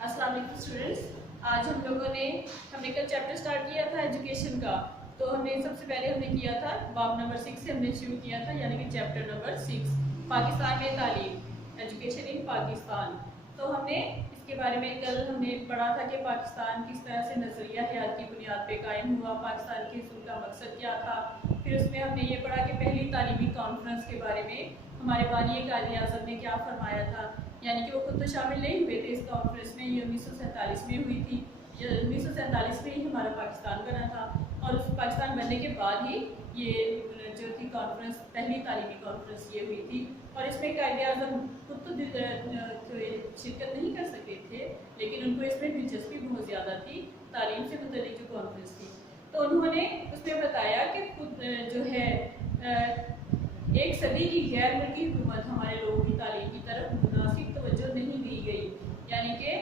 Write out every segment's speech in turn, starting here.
अस्सलाम वालेकुम स्टूडेंट्स। आज हमने कल चैप्टर स्टार्ट किया था एजुकेशन का। तो हमने सबसे पहले किया था बाब नंबर 6 से हमने शुरू किया था, यानी कि चैप्टर नंबर 6 पाकिस्तान में तालीम, एजुकेशन इन पाकिस्तान। तो हमने इसके बारे में कल हमने पढ़ा था कि पाकिस्तान किस तरह से नज़रिया हयात की बुनियाद पे कायम हुआ, पाकिस्तान के हुसूल का मकसद क्या था। फिर उसमें हमने ये पढ़ा कि पहली तालीमी कॉन्फ्रेंस के बारे में हमारे बानी कायद आज़म ने क्या फरमाया था, यानी कि वो खुद तो शामिल नहीं हुए थे इस कॉन्फ्रेंस में। ये 1947 में हुई थी। 1947 में ही हमारा पाकिस्तान बना था और उस पाकिस्तान बनने के बाद ही ये जो थी कॉन्फ्रेंस, पहली तालीमी कॉन्फ्रेंस ये हुई थी। और इसमें कायद आज़म खुद तो शिरकत नहीं कर सके थे, लेकिन उनको इसमें दिलचस्पी बहुत ज़्यादा थी तालीम से मुतल्लिक़ जो कॉन्फ्रेंस थी। तो उन्होंने उसमें बताया कि खुद जो है एक सदी की गैर मुल्की हुकूमत हमारे लोगों की तालीम की तरफ मुनासिब तवज्जो नहीं दी गई, यानी कि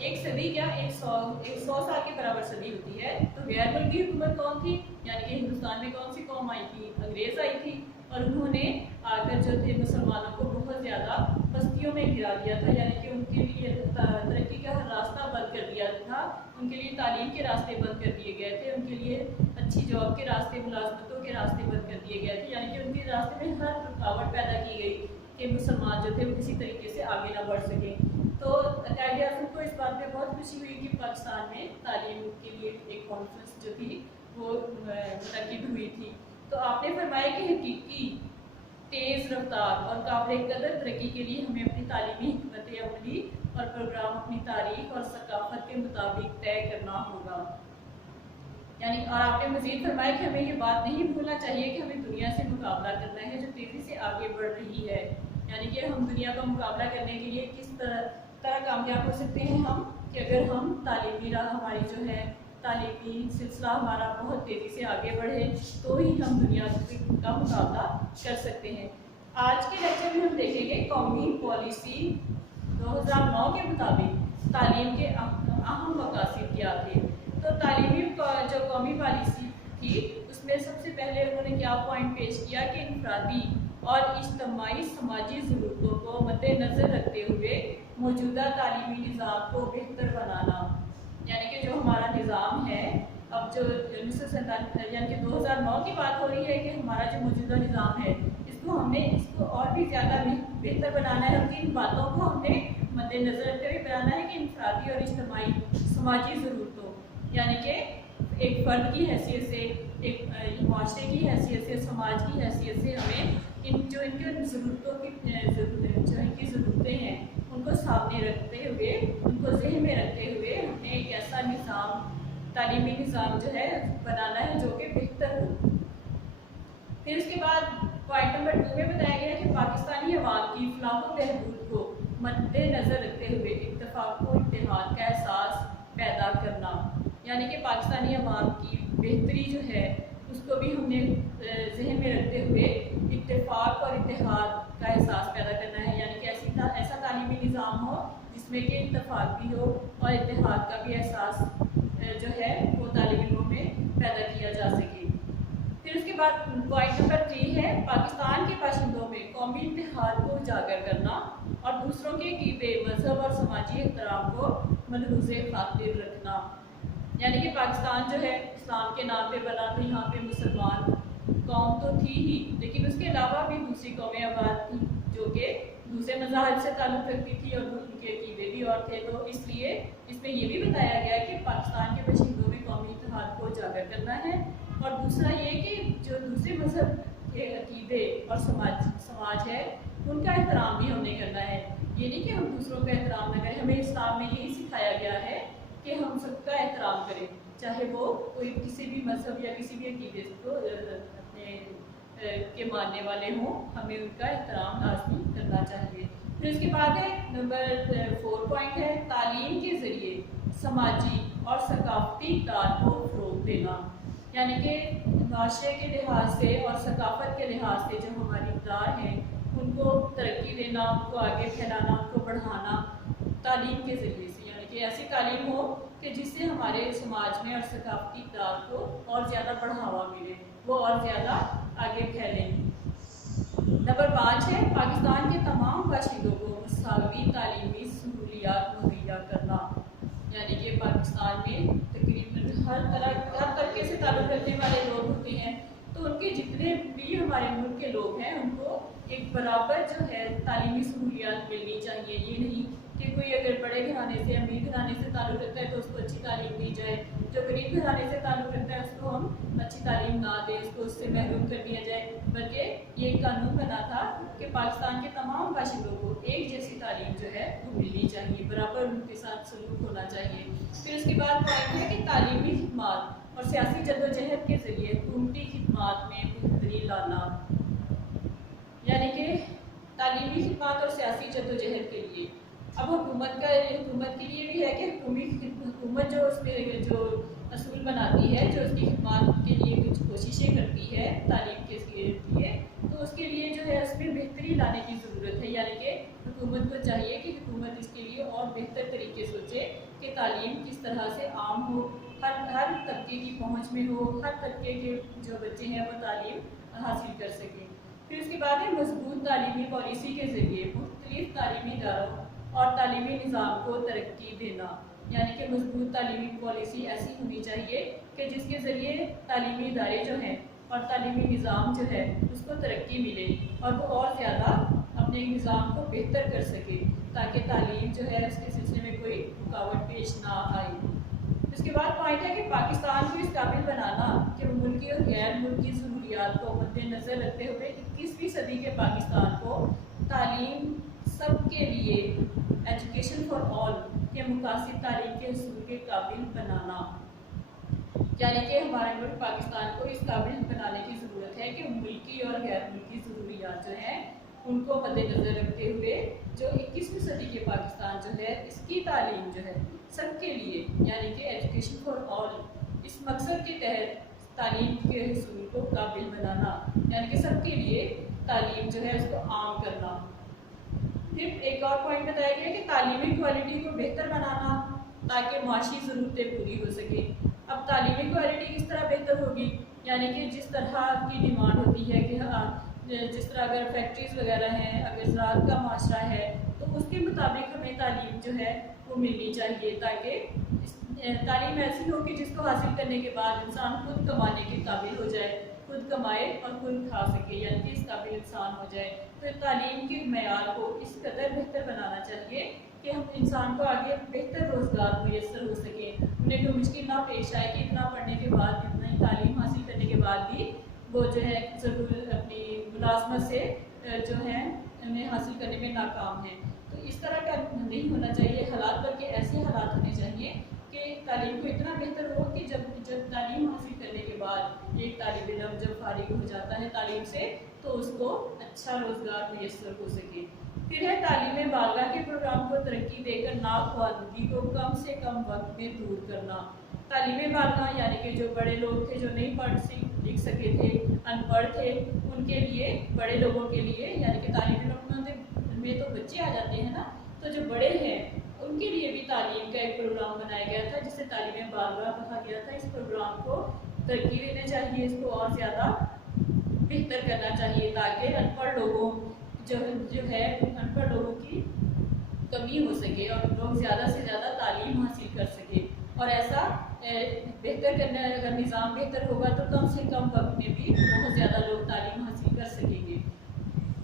एक सदी क्या 100 साल के बराबर सदी होती है। तो गैर मुल्की हुकूमत कौन थी, यानी कि हिंदुस्तान में कौन सी कौम आई थी, अंग्रेज़ आई थी। और उन्होंने आकर जो थे मुसलमानों को बहुत ज़्यादा बस्तियों में गिरा दिया था, यानी कि उनके लिए तरक्की का हर रास्ता बंद कर दिया था, उनके लिए तालीम के रास्ते बंद कर दिए गए थे, उनके लिए अच्छी जॉब के रास्ते, मुलाजमतों के रास्ते बंद कर दिए गए थे, यानी कि उनके रास्ते में हर रुकावट पैदा की गई कि मुसलमान जो थे वो किसी तरीके से आगे ना बढ़ सकें। तो कायद आज़म को इस बात में बहुत खुशी हुई कि पाकिस्तान में तालीम के लिए एक कॉन्फ्रेंस जो थी वो मुनक़िद हुई थी। तो आपने फरमाया कि हकीकी तेज़ रफ्तार और काबिल कदर तरक्की के लिए हमें अपनी तालीमी हिकमत अमली और प्रोग्राम अपनी तारीख और सकाफत के मुताबिक तय करना होगा। यानी और आपने मज़ीद फरमाया कि हमें ये बात नहीं भूलना चाहिए कि हमें दुनिया से मुकाबला करना है जो तेज़ी से आगे बढ़ रही है, यानी कि हम दुनिया का मुकाबला करने के लिए किस तरह कामयाब हो सकते हैं हम, कि अगर हम तालीमी राह हमारी जो है तालीमी सिलसिला हमारा बहुत तेज़ी से आगे बढ़े तो ही हम दुनिया का मुकाबला कर सकते हैं। आज के लेक्चर में हम देखेंगे कौमी पॉलिसी 2009 के मुताबिक तालीम के अहम मकासद क्या थे। तो तालीमी जो कौमी पॉलिसी थी उसमें सबसे पहले उन्होंने क्या पॉइंट पेश किया कि इनफरादी और इज्तिमाई समाजी ज़रूरतों को मद्देनज़र रखते हुए मौजूदा तालीमी निज़ाम को बेहतर बनाना, यानी कि जो हमारा निज़ाम है अब जो 1947 यानी कि 2009 की बात हो रही है कि हमारा जो मौजूदा निज़ाम है इसको और भी ज़्यादा बेहतर बनाना है। उनकी इन बातों को हमने मद्देनज़र रखते हुए बनाना है कि इनफरादी और इज्तिमाई समाजी ज़रूरतों, यानी कि एक फ़र्द की हैसियत से, एक माशरे की हैसियत से, समाज की हैसियत से हमें इनकी ज़रूरतों की जो इनकी ज़रूरतें हैं उनको सामने रखते हुए, उनको ज़हन में रखते हुए हमें एक ऐसा निज़ाम, तालीमी निज़ाम जो है बनाना है जो कि बेहतर हो। फिर उसके बाद पॉइंट नंबर 2 में बताया गया कि पाकिस्तानी अवाम की फलाह व बहबूद को मद्देनज़र रखते हुए इत्तेफाक व इत्तेहाद का एहसास पैदा करना, यानी कि पाकिस्तानी अवाम की बेहतरी जो है उसको भी हमने जहन में रखते हुए इत्तेफाक और इत्तेहाद का एहसास पैदा करना है, यानी कि ऐसा तालीमी निज़ाम हो जिसमें कि इत्तेफाक भी हो और इत्तेहाद का भी एहसास जो है वो तालिबों में पैदा किया जा सके। फिर उसके बाद पॉइंट नंबर 3 है पाकिस्तान के बाशिंदों में कौमी इत्तेहाद को उजागर करना और दूसरों के क़ीदे, मज़हब और समाजी एहतराम को मलहूज़े खातिर रखना, यानी कि पाकिस्तान जो है इस्लाम के नाम पे बना, तो यहाँ पे मुसलमान कौम तो थी ही, लेकिन उसके अलावा भी दूसरी कौमें आबाद थी जो कि दूसरे मज़ाहब से ताल्लुक़ रखती थी और उनके क़ीदे भी और थे। तो इसलिए इसमें ये भी बताया गया कि पाकिस्तान के बाशिंदों में कौमी इत्तेहाद को उजागर करना है। और दूसरा ये कि जो दूसरे मज़हब के अक़ीदे और समाज है उनका एहतराम भी हमने करना है। ये नहीं कि हम दूसरों का एहतराम न करें, हमें इस्लाम में यही सिखाया गया है कि हम सबका एहतराम करें, चाहे वो कोई किसी भी मज़हब या किसी भी अक़ीदे को अपने के मानने वाले हों, हमें उनका एहतराम लाज़मी करना चाहिए। फिर उसके बाद है नंबर 4 पॉइंट है तालीम के ज़रिए समाजी और सकाफ़ती इक़्तिदार को फ़रोग़ देना, यानी कि माशरे के लिहाज से और सकाफ़त के लिहाज से जो हमारी इक़्तिदार हैं उनको तरक्की देना, उनको आगे फैलाना, उनको बढ़ाना तालीम के ज़रिए से, यानी कि ऐसी तालीम हो कि जिससे हमारे समाज में और सकाफ़ती इक़्तिदार को और ज़्यादा बढ़ावा मिले, वो और ज़्यादा आगे फैलें। नंबर 5 है पाकिस्तान के तमाम बाशिंदों को मसावी तालीमी सहूलियात मुहैया لوگ ہیں ان کو ایک برابر جو ہے تعلیمی سہولیات ملنی چاہیے. یہ نہیں کہ کوئی اگر بڑے گھرانے سے امیر گھرانے سے تعلق رکھتا ہے تو اس کو اچھی تعلیم دی جائے, جو غریب گھرانے سے تعلق رکھتا ہے اس کو ہم اچھی تعلیم نہ دیں, اس کو اس سے محروم کر دیا جائے. بلکہ یہ ایک قانون بنا تھا کہ پاکستان کے تمام باشندوں کو ایک جیسی تعلیم جو ہے وہ ملنی چاہیے, برابر ان کے ساتھ سلوک ہونا چاہیے. پھر اس کے بعد پوائنٹ ہے کہ تعلیمی خدمات اور سیاسی جدوجہد کے ذریعے حکومتی خدمات میں بہتری لانا. یعنی کہ تعلیمی خدمات اور سیاسی جدوجہد کے لیے اب حکومت کے لیے بھی ہے کہ حکومت جو اس میں جو اصول بناتی ہے, جو اس کی خدمات کے لیے کچھ کوششیں کرتی ہے تعلیم کے لیے, تو اس کے لیے جو ہے اس میں بہتری لانے کی ضرورت ہے. یعنی کہ حکومت کو چاہیے کہ حکومت اس کے لیے اور بہتر طریقے سوچے کہ تعلیم کس طرح سے عام ہو, ہر طبقے کی پہنچ میں ہو, ہر طبقے کے جو بچے ہیں وہ تعلیم حاصل کر سکیں. پھر اس کے بعد ہے مضبوط تعلیمی پالیسی کے ذریعے مختلف تعلیمی اداروں اور تعلیمی نظام کو ترقی دینا. یعنی کہ مضبوط تعلیمی پالیسی ایسی ہونی چاہیے کہ جس کے ذریعے تعلیمی ادارے جو ہیں اور تعلیمی نظام جو ہے اس کو ترقی ملے اور وہ اور زیادہ اپنے نظام کو بہتر کر سکے, تاکہ تعلیم جو ہے اس کے سلسلے میں کوئی رکاوٹ پیش نہ آئے. اس کے بعد پوائنٹ ہے کہ پاکستان کو اس قابل بنانا کہ وہ ملکی اور غیر ملکی ضروریات کو مد نظر رکھتے ہوئے 21ویں صدی کے پاکستان کو تعلیم سب کے لیے, ایجوکیشن فار آل کے مقاصد تعلیم کے حصول کے قابل بنانا. یعنی کہ ہمارے ملک پاکستان کو اس قابل بنانے کی ضرورت ہے کہ ملکی اور غیر ملکی ضروریات جو ہیں ان کو مد نظر رکھتے ہوئے جو 21ویں صدی کے پاکستان جو ہے اس کی تعلیم جو ہے سب کے لیے, یعنی کہ ایجوکیشن فار آل, اس مقصد کے تحت تعلیم کے حصول کو قابل بنانا. یعنی کہ سب کے لیے تعلیم جو ہے اس کو عام کرنا. پھر ایک اور پوائنٹ بتایا گیا کہ تعلیمی کوالٹی کو بہتر بنانا تاکہ معاشی ضرورتیں پوری ہو سکیں. اب تعلیمی کوالٹی کس طرح بہتر ہوگی, یعنی کہ جس طرح کی ڈیمانڈ ہوتی ہے کہ جس طرح اگر فیکٹریز وغیرہ ہیں, اگر زراعت کا معاشرہ ہے, تو اس کے مطابق ہمیں تعلیم جو ہے وہ ملنی چاہیے, تاکہ تعلیم ایسی ہو کہ جس کو حاصل کرنے کے بعد انسان خود کمانے کے قابل ہو جائے, خود کمائے اور خود کھا سکے, یعنی کہ اس قابل انسان ہو جائے. تو تعلیم کے معیار کو اس قدر بہتر بنانا چاہیے کہ ہم انسان کو آگے بہتر روزگار میسر ہو سکے, انہیں کوئی مشکل نہ پیش آئے کہ اتنا پڑھنے کے بعد, اتنا ہی تعلیم حاصل کرنے کے بعد بھی وہ جو ہے ضرور اپنی ملازمت سے جو ہے انہیں حاصل کرنے میں ناکام ہیں. تو اس طرح کا نہیں ہونا چاہیے حالات, بلکہ ایسے حالات ہونے چاہیے کہ تعلیم کو اتنا بہتر ہو کہ جب تعلیم حاصل کرنے کے بعد ایک طالب علم جب فارغ ہو جاتا ہے تعلیم سے تو اس کو اچھا روزگار میسر ہو سکے. پھر ہے تعلیم بالغاہ کے پروگرام کو ترقی دے کر ناخواندگی کو کم سے کم وقت میں دور کرنا. تعلیم بالغاہ یعنی کہ جو بڑے لوگ تھے, جو نہیں پڑھ لکھ سکے تھے, ان پڑھ تھے, ان کے لیے, بڑے لوگوں کے لیے, یعنی کہ تعلیم میں تو بچے آ جاتے ہیں نا, تو جو بڑے ہیں ان کے لیے بھی تعلیم کا ایک پروگرام بنایا گیا تھا جسے تعلیم بالغاہ کہا گیا تھا. اس پروگرام کو ترقی دینا چاہیے, اس کو اور زیادہ بہتر کرنا چاہیے تاکہ ان پڑھ لوگوں جو ہے ان پڑھ لوگوں کی کمی ہو سکے اور لوگ زیادہ سے زیادہ تعلیم حاصل کر سکے. اور ایسا بہتر کرنا, اگر نظام بہتر ہوگا تو کم سے کم وقت میں بھی بہت زیادہ لوگ تعلیم حاصل کر سکیں گے.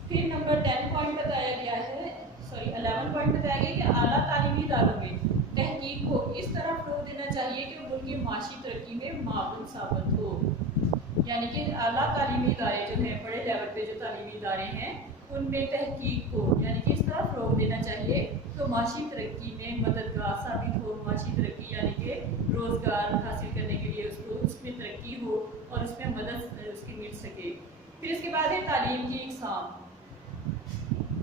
پھر نمبر 10 پوائنٹ بتایا گیا ہے, 11 پوائنٹ بتایا گیا کہ اعلیٰ تعلیمی اداروں میں تحقیق کو اس طرح فروغ دینا چاہیے کہ ملک کی معاشی ترقی میں معاون ثابت ہو. یعنی کہ اعلیٰ تعلیمی ادارے جو ہیں, بڑے لیول پہ جو تعلیمی ادارے ہیں, ان میں تحقیق کو یعنی کہ اس طرح فروغ دینا چاہیے تو معاشی ترقی میں مددگار ثابت ہو. معاشی ترقی یعنی کہ روزگار حاصل کرنے کے لیے اس میں ترقی ہو اور اس میں مدد اس کی مل سکے. پھر اس کے بعد ہے تعلیم کی اقسام,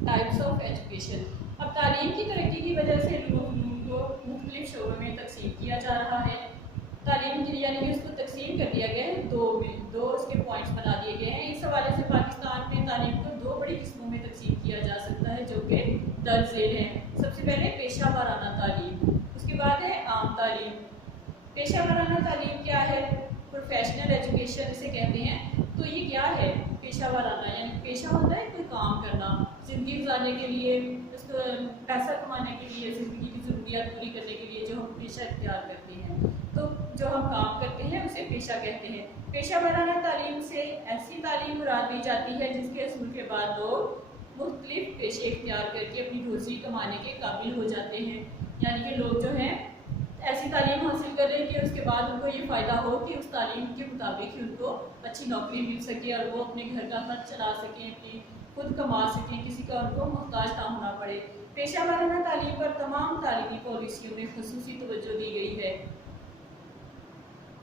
ٹائپس آف ایجوکیشن. اب تعلیم کی ترقی کی وجہ سے علوم کو مختلف شعبوں میں تقسیم کیا جا رہا ہے. تعلیم کی یعنی کہ اس کو تقسیم کر دیا گیا ہے دو اس کے پوائنٹس بنا دیے گئے ہیں. اس حوالے سے پاکستان میں تعلیم کو 2 بڑی قسموں میں تقسیم کیا جا سکتا ہے جو کہ درج ذیل ہیں. سب سے پہلے پیشہ ورانہ تعلیم, اس کے بعد ہے عام تعلیم. پیشہ ورانہ تعلیم کیا ہے؟ پروفیشنل ایجوکیشن اسے کہتے ہیں. تو یہ کیا ہے پیشہ ورانہ؟ یعنی پیشہ ہوتا ہے کوئی کام کرنا, زندگی گزارنے کے لیے اس کو पैसा कमाने के लिए, ज़िंदगी की ज़रूरियात पूरी करने के लिए जो हम पेशा इख्तियार करते हैं, तो जो हम काम करते हैं उसे पेशा कहते हैं। पेशा वराना तालीम से ऐसी तालीम मुराद ली जाती है जिसके असूल के बाद लोग मुख्तलिफ पेशे इख्तियार करके अपनी रोज़ी कमाने के काबिल हो जाते हैं। यानी कि लोग जो हैं ऐसी तालीम हासिल कर रहे हैं कि उसके बाद उनको ये फ़ायदा हो कि उस तालीम के मुताबिक ही उनको अच्छी नौकरी मिल सके और वो अपने घर का खर्च चला सकें, अपनी खुद कमा सकें, किसी का उनको मोहताज ना होना पड़े। पेशा वाराना तालीम पर तमाम तालीमी पॉलिसियों में खुसूसी तवज्जो दी गई है।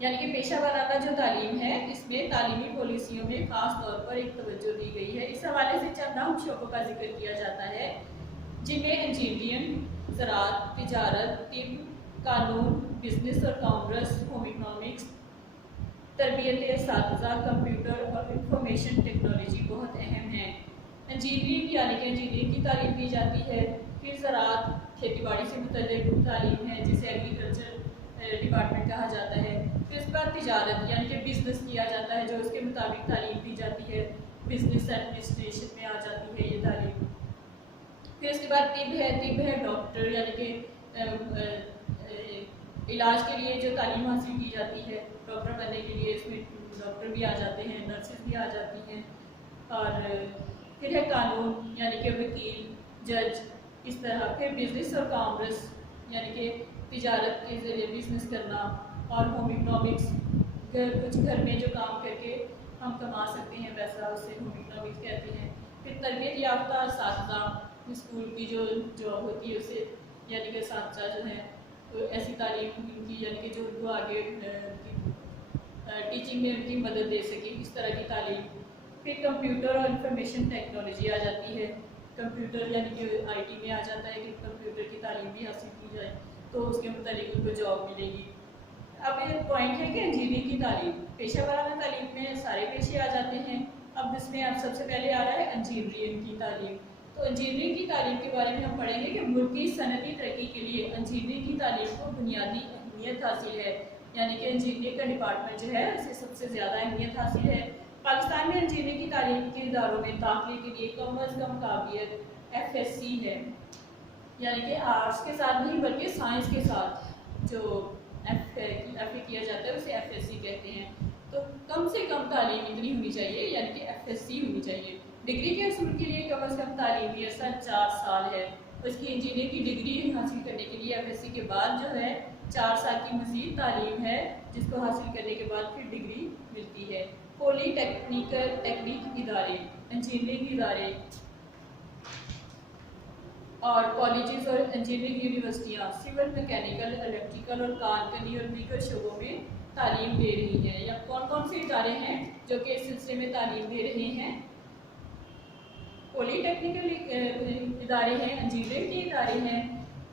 यानी कि पेशा वाराना जो तालीम है इसमें तालीमी पॉलिसियों में ख़ास तौर पर एक तवज्जो दी गई है। इस हवाले से चंद अहम शोबों का जिक्र किया जाता है जिनमें इंजीनियरिंग, ज़राअत, तिजारत, तिब, कानून, बिजनेस और कॉमर्स, होम इकनॉमिक्स, तरबियत इस्ताज़ा, कंप्यूटर और इंफॉर्मेशन टेक्नोलॉजी बहुत अहम है। इंजीनियरिंग यानी कि इंजीनियरिंग की तालीम दी जाती है। फिर ज़राअत, खेती बाड़ी से मुतल्लिक़ तालीम है जिसे एग्रीकल्चर डिपार्टमेंट कहा जाता है। फिर इसके बाद तिजारत यानी कि बिज़नेस किया जाता है, जो उसके मुताबिक तालीम दी जाती है, बिज़नेस एडमिनिस्ट्रेशन में आ जाती है ये तालीम। फिर इसके बाद तिब है डॉक्टर यानी कि इलाज के लिए जो तालीम हासिल की जाती है, डॉक्टर बनने के लिए इसमें डॉक्टर भी आ जाते हैं, नर्सेज भी आ जाती हैं। और फिर है कानून यानी कि वकील, जज, इस तरह। फिर बिज़नेस और कॉमर्स यानी कि तिजारत के ज़रिए बिज़नेस करना। और होम इकनॉमिक्स, कुछ घर में जो काम करके हम कमा सकते हैं पैसा, उसे होम इकनॉमिक्स कहते हैं। फिर तरबियत याफ्ता इस्ताज़ा, स्कूल की जो जॉब होती है उसे, यानी कि इस्ताज़ा जो है तो ऐसी तालीम की यानी कि जो उनको आगे टीचिंग में उनकी मदद दे सके, इस तरह की तालीम। फिर कंप्यूटर और इंफॉर्मेशन टेक्नोलॉजी आ जाती है। कंप्यूटर यानी कि आईटी में आ जाता है कि कंप्यूटर की तालीम भी हासिल की जाए तो उसके मुताबिक उनको जॉब मिलेगी। अब ये पॉइंट है कि इंजीनियरिंग की तालीम, पेशा वाराना तालीम में सारे पेशे आ जाते हैं। अब इसमें अब सबसे पहले आ रहा है इंजीनियरिंग की तालीम। तो इंजीनियरिंग की तालीम के बारे में हम पढ़ेंगे कि मुल्क की सनती तरक्की के लिए इंजीनियरिंग की तालीम को बुनियादी अहमियत हासिल है। यानी कि इंजीनियरिंग का डिपार्टमेंट जो है उसे सबसे ज़्यादा अहमियत हासिल है। पाकिस्तान में इंजीनियरिंग की तालीम के इदारों में दाखिले के लिए कम अज़ कम काबिलियत FSC है, यानी कि आर्ट्स के साथ नहीं बल्कि साइंस के साथ जो FA किया जाता है उसे FSC कहते हैं। तो कम से कम तालीम इतनी होनी चाहिए, यानी कि FSC होनी चाहिए। डिग्री के असूल के लिए कम अज़ कम तालीमी अर्सा 4 साल है। उसकी इंजीनियर की डिग्री हासिल करने के लिए FSC के बाद जो है 4 साल की मज़ीद तालीम है, जिसको हासिल करने के बाद फिर डिग्री मिलती है। टेक्निक इदारे, इंजीनियरिंग इदारे और कॉलेजेस और इंजीनियरिंग यूनिवर्सिटियाँ सिविल, मैकेनिकल, इलेक्ट्रिकल और कारखानी और दीगर शोबों में तालीम दे रही हैं। या कौन कौन से इदारे हैं जो कि इस सिलसिले में तालीम दे रहे हैं? पॉलीटेक्निकल इदारे हैं, इंजीनियरिंग के इदारे हैं,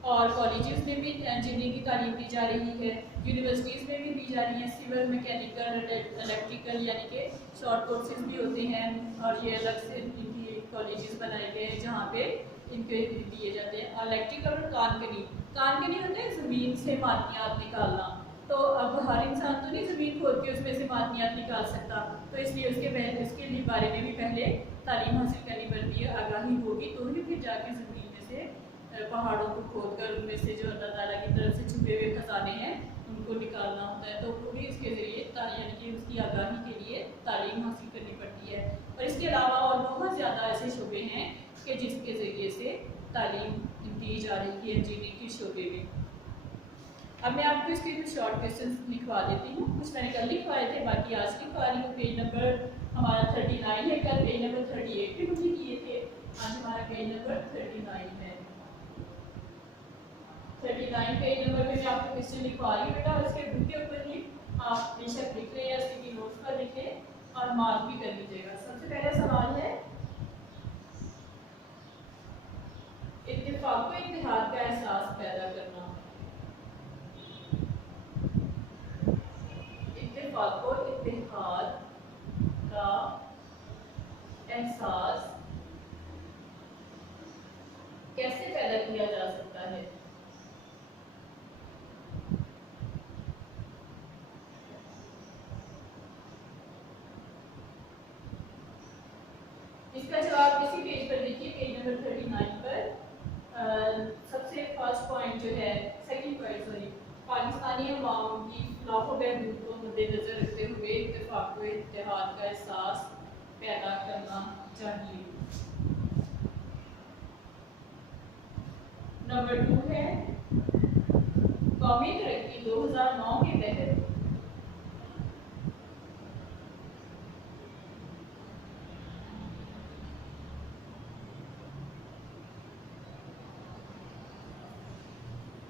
और कॉलेजेस में भी इंजीनियरिंग की तालीम दी जा रही है, यूनिवर्सिटीज़ में भी दी जा रही है। सिविल, मैकेनिकल, इलेक्ट्रिकल यानी कि शॉर्ट कोर्सेज भी होते हैं, और ये अलग से इनकी कॉलेजेस बनाए गए हैं जहाँ पे इनके दिए जाते हैं। इलेक्ट्रिकल और कानकनी होते हैं ज़मीन से मादनियात निकालना। तो अब हर इंसान तो नहीं ज़मीन खोद के उसमें से मादनियात निकाल सकता, तो इसलिए उसके लिए बारे में भी पहले तालीम हासिल करनी पड़ती है, आगाही होगी तो ही फिर जाके ज़मीन में से पहाड़ों को खोद कर उनमें से जो अल्लाह ताला की तरफ से छुपे हुए खजाने हैं उनको निकालना होता है। तो वो भी इसके ज़रिए यानी कि उसकी आगाही के लिए तालीम हासिल करनी पड़ती है। और इसके अलावा और बहुत ज़्यादा ऐसे शोबे हैं कि जिसके ज़रिए से तालीम दी जा रही है इंजीनियरिंग के शोबे में। अब मैं आपको इसके कुछ शॉर्ट क्वेश्चन लिखवा देती हूँ। कुछ मैंने कल लिखवाए थे, बाकी आज लिखवा रही हूँ। पेज नंबर हमारा 39 है, कल पेज नंबर 38 भी मुझे किए थे, आज हमारा पेज नंबर 39 है। 39 पेज नंबर पे मैं आपको क्वेश्चन लिखवा रही हूँ बेटा, उसके बुक के ऊपर ही आप बेशक लिख लें या स्टिकी नोट्स पर लिख लें और मार्क भी कर लीजिएगा। सबसे पहला सवाल है, इत्तेफाक व इत्तेहाद का एहसास पैदा करना। इत्तेफाक व इत्तेहाद का एहसास कैसे पैदा किया जा सकता है? पॉइंट जो है, सेकंड पॉइंट सॉरी, पाकिस्तानी अवाम की लाखों बहबूद को मद्देनजर रखते हुए इत्तेफाक व इत्तेहाद का एहसास पैदा करना चाहिए। नंबर 2 है कौमी तरक्की 2009 के तहत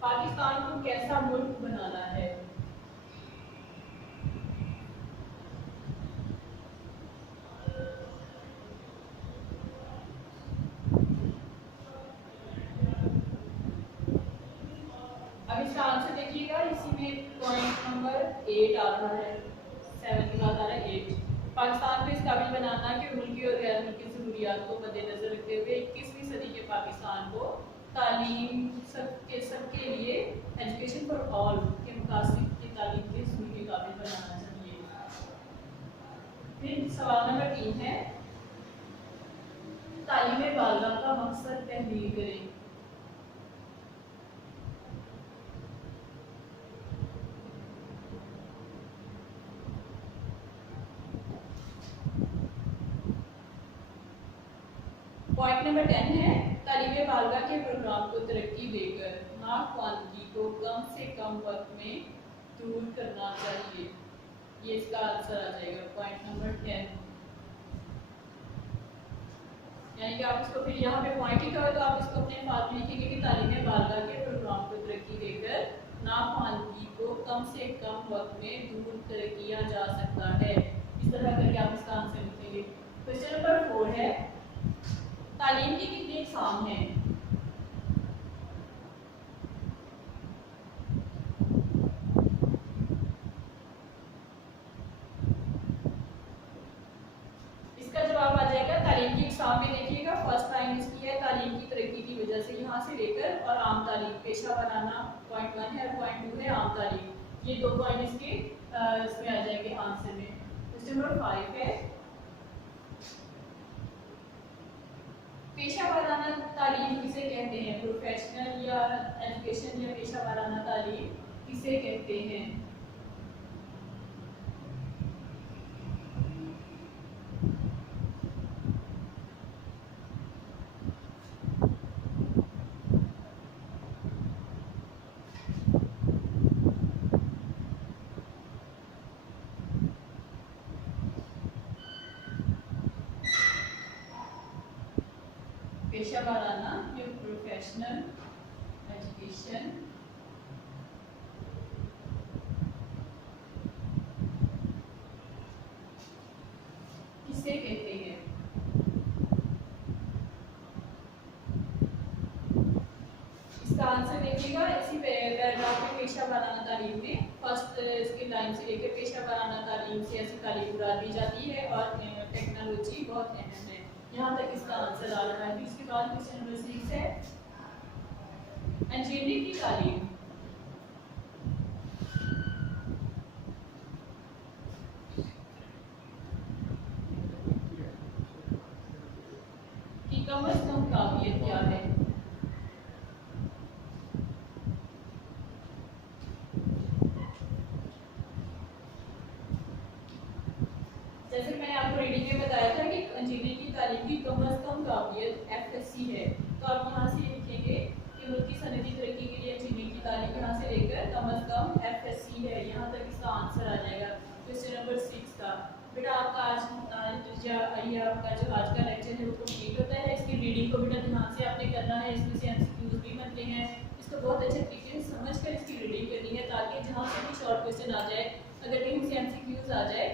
पाकिस्तान को कैसा मुल्क बनाना है। अब इसका आंसर देखिएगा, इसी में पॉइंट नंबर 8 आ रहा है, 7 के बाद आ रहा है 8। पाकिस्तान को इस काबिल बनाना कि मुल्की और गैर मुल्की ज़रूरियात को मद्देनजर रखते हुए 21वीं सदी के पाकिस्तान को तालीम सबके लिए एजुकेशन फॉर ऑल के मुकासद की तालीम के हसूल के काबिल बनाना चाहिए। फिर सवाल नंबर 3 है तालीम बालिगा का मकसद तहलील करें। पॉइंट नंबर 10 है तालीम बालिगा के प्रोग्राम को तरक्की देकर नाख्वानगी को कम से कम वक्त में दूर करना चाहिए। ये इसका आंसर आ जाएगा पॉइंट नंबर 10। यानी कि आप इसको फिर यहाँ पे पॉइंट लिखा हो तो आप इसको अपने अल्फाज में लिखेंगे कि तालीम बालिगा के प्रोग्राम को तरक्की देकर नाख्वानगी को कम से कम वक्त में दूर किया जा सकता है। इस तरह करके आप इसका आंसर लिखेंगे। क्वेश्चन नंबर 4 है तालीम की कितनी इकसाम हैं। इसका जवाब आ जाएगा तालीम की इकसाम में देखिएगा, फर्स्ट लाइन इसकी है तालीम की तरक्की की वजह से यहाँ से लेकर और आम तालीम पेशा वराना पॉइंट 1 है और पॉइंट 2 है आम तालीम। ये 2 पॉइंट इसके इसमें आ जाएंगे आंसर में। क्वेश्चन नंबर 5 है पेशा वाराना तालीम किसे कहते हैं। प्रोफेशनल या एजुकेशन या पेशा वाराना तालीम किसे कहते हैं। पेशा वाराना या प्रोफेशनल एजुकेशन किसे कहते हैं। इसका आंसर देखिएगा, इसी पैराग्राफ में पेशा वाराना तालीम में फर्स्ट इसकी लाइन से लेकर पेशा वाराना तालीम से ऐसी तालीम मुराद दी जाती है और टेक्नोलॉजी बहुत अहम है। यहाँ तक इसका आंसर आ रहा है। इसके बाद क्वेश्चन नंबर 6 है इंजीनियरिंग की तालीम की कम अज कम काबिलियत क्या है। जैसे मैंने आपको रीडिंग में बताया था कि इंजीनियरिंग की तालीम की कम अज कम काबिलियत FSC है, तो आप यहाँ से लिखेंगे कि मुल्क की सनदी तरक्की के लिए इंजीनियरिंग की तालीम यहाँ से लेकर कम अज कम FSC है। यहाँ तक इसका आंसर आ जाएगा। क्वेश्चन नंबर 6 का बेटा आपका आपका जो आज का लेक्चर है वो कंप्लीट होता है। इसकी रीडिंग को बेटा ध्यान से आपने करना है, इसमें से MCQs भी बनते हैं, इसको बहुत अच्छे तरीके से समझ कर इसकी रीडिंग करनी है ताकि जहाँ से भी शॉर्ट क्वेश्चन आ जाए, अगर कहीं से MCQs आ जाए